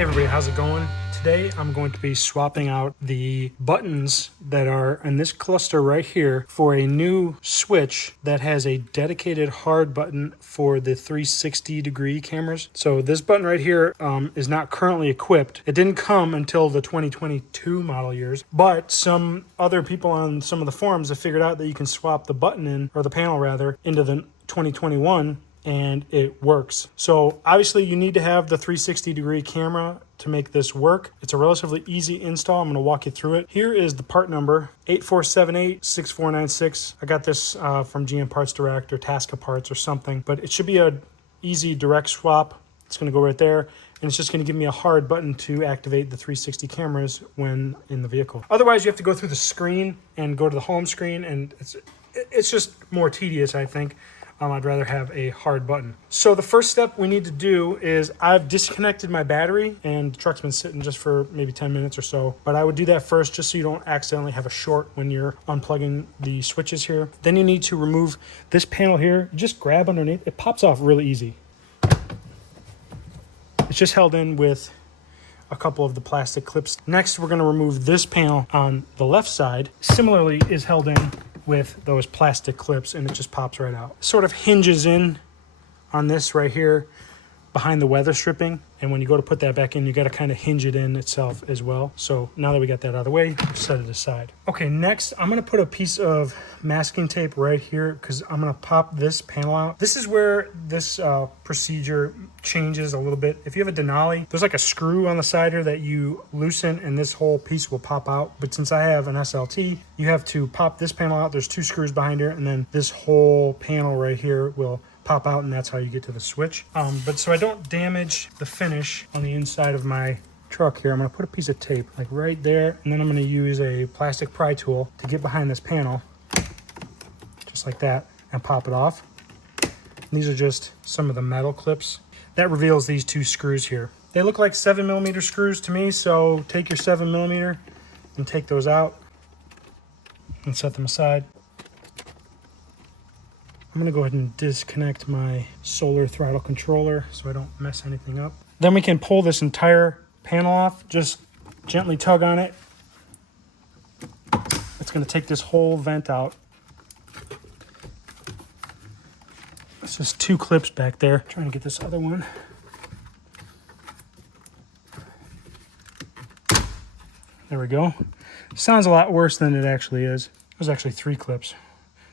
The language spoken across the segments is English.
Hey everybody, how's it going? Today I'm going to be swapping out the buttons that are in this cluster right here for a new switch that has a dedicated hard button for the 360-degree cameras. So this button right here is not currently equipped. It didn't come until the 2022 model years, but some other people on some of the forums have figured out that you can swap the button in, or the panel rather, into the 2021 and it works. So obviously you need to have the 360-degree camera to make this work. It's a relatively easy install. I'm going to walk you through it. Here is the part number, 8478-6496. I got this from GM Parts Direct or Tasca Parts or something, but it should be a easy direct swap. It's going to go right there, and it's just going to give me a hard button to activate the 360 cameras when in the vehicle. Otherwise, you have to go through the screen and go to the home screen, and it's just more tedious, I think. I'd rather have a hard button. So the first step we need to do is I've disconnected my battery, and the truck's been sitting just for maybe 10 minutes or so. But I would do that first just so you don't accidentally have a short when you're unplugging the switches here. Then you need to remove this panel here. You just grab underneath. It pops off really easy. It's just held in with a couple of the plastic clips. Next, we're going to remove this panel on the left side. Similarly is held in with those plastic clips, and it just pops right out. Sort of hinges in on this right here behind the weather stripping, and when you go to put that back in, you got to kind of hinge it in itself as well. So now that we got that out of the way, set it aside. Okay, next I'm going to put a piece of masking tape right here because I'm going to pop this panel out. This is where this procedure changes a little bit. If you have a Denali, there's like a screw on the side here that you loosen and this whole piece will pop out. But since I have an SLT, you have to pop this panel out. There's two screws behind here, and then this whole panel right here will pop out, and that's how you get to the switch. But so I don't damage the finish on the inside of my truck here, I'm going to put a piece of tape like right there, and then I'm going to use a plastic pry tool to get behind this panel, just like that, and pop it off. And these are just some of the metal clips. That reveals these two screws here. They look like 7mm screws to me, so take your 7mm and take those out and set them aside. I'm going to go ahead and disconnect my solar throttle controller so I don't mess anything up. Then we can pull this entire panel off. Just gently tug on it. It's going to take this whole vent out. It's just two clips back there. Trying to get this other one. There we go. Sounds a lot worse than it actually is. There's actually three clips.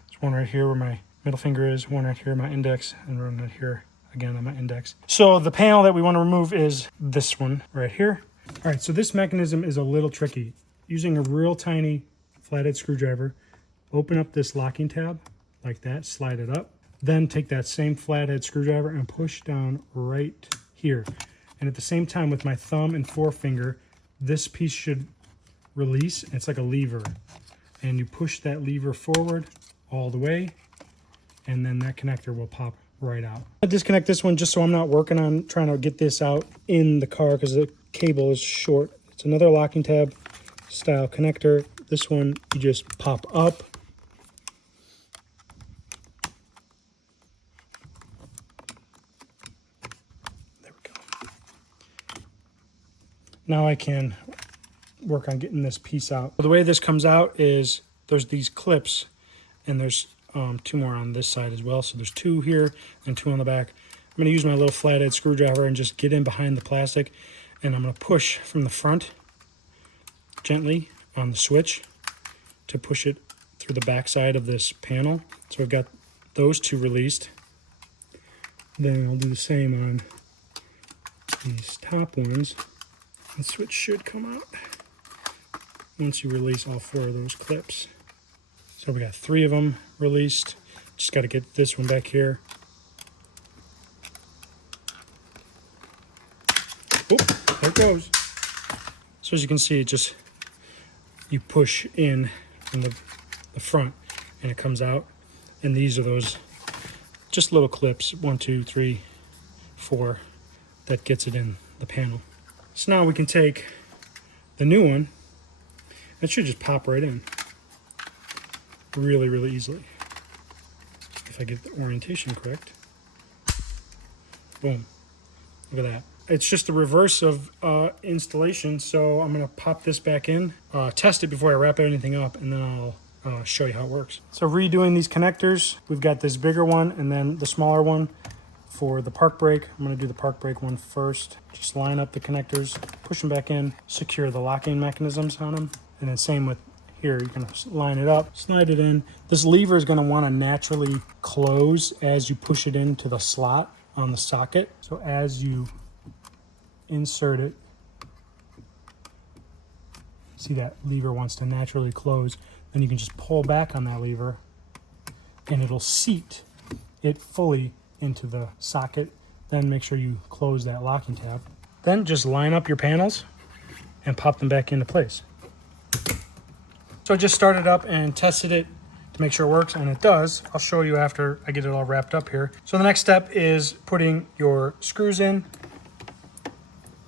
There's one right here where my middle finger is, one right here, my index, and one right here again on my index. So the panel that we want to remove is this one right here. All right, so this mechanism is a little tricky. Using a real tiny flathead screwdriver, open up this locking tab like that, slide it up, then take that same flathead screwdriver and push down right here. And at the same time with my thumb and forefinger, this piece should release. It's like a lever. And you push that lever forward all the way, and then that connector will pop right out. I disconnect this one just so I'm not working on trying to get this out in the car because the cable is short. It's another locking tab style connector. This one you just pop up. There we go. Now I can work on getting this piece out. The way this comes out is there's these clips, and there's two more on this side as well. So there's two here and two on the back. I'm going to use my little flathead screwdriver and just get in behind the plastic, and I'm going to push from the front gently on the switch to push it through the back side of this panel. So I've got those two released. Then I'll do the same on these top ones. The switch should come out once you release all four of those clips. So we got three of them released. Just got to get this one back here. Oh, there it goes. So as you can see, it just, you push in from the front and it comes out. And these are those just little clips, 1, 2, 3, 4, that gets it in the panel. So now we can take the new one. It should just pop right in. Really, really easily. If I get the orientation correct. Boom. Look at that. It's just the reverse of installation, so I'm gonna pop this back in, test it before I wrap anything up, and then I'll show you how it works. So redoing these connectors, we've got this bigger one and then the smaller one for the park brake. I'm gonna do the park brake one first. Just line up the connectors, push them back in, secure the locking mechanisms on them, and then same with here. You can line it up, slide it in. This lever is gonna wanna naturally close as you push it into the slot on the socket. So as you insert it, see that lever wants to naturally close. Then you can just pull back on that lever and it'll seat it fully into the socket. Then make sure you close that locking tab. Then just line up your panels and pop them back into place. So I just started up and tested it to make sure it works, and it does. I'll show you after I get it all wrapped up here. So the next step is putting your screws in.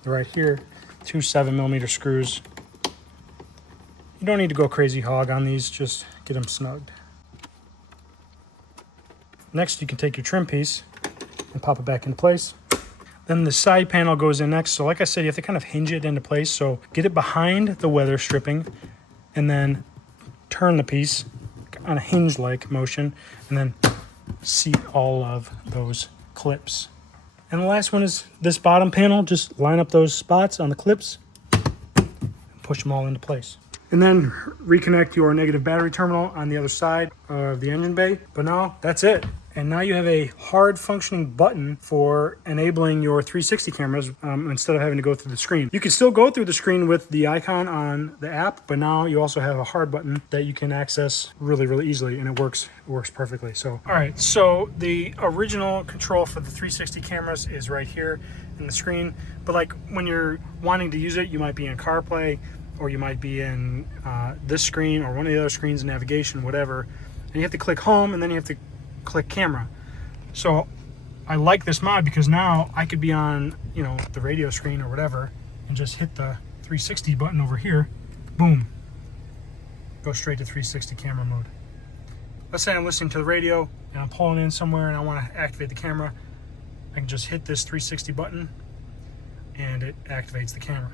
Right here, 2 7mm screws. You don't need to go crazy hog on these, just get them snugged. Next, you can take your trim piece and pop it back into place. Then the side panel goes in next. So like I said, you have to kind of hinge it into place. So get it behind the weather stripping and then turn the piece on a hinge-like motion and then seat all of those clips. And the last one is this bottom panel. Just line up those spots on the clips and push them all into place. And then reconnect your negative battery terminal on the other side of the engine bay. But now that's it. And now you have a hard functioning button for enabling your 360 cameras instead of having to go through the screen. You can still go through the screen with the icon on the app, but now you also have a hard button that you can access really, really easily, and it works perfectly. So, all right, so the original control for the 360 cameras is right here in the screen. But like when you're wanting to use it, you might be in CarPlay, or you might be in this screen or one of the other screens, navigation, whatever. And you have to click home, and then you have to click camera. So I like this mod because now I could be on, you know, the radio screen or whatever and just hit the 360 button over here. Boom. Go straight to 360 camera mode. Let's say I'm listening to the radio and I'm pulling in somewhere and I want to activate the camera. I can just hit this 360 button and it activates the camera.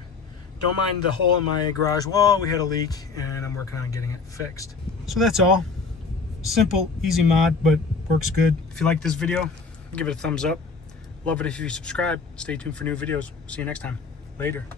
Don't mind the hole in my garage wall. We had a leak and I'm working on getting it fixed. So that's all. Simple, easy mod, but works good. If you like this video, give it a thumbs up. Love it if you subscribe. Stay tuned for new videos. See you next time. Later.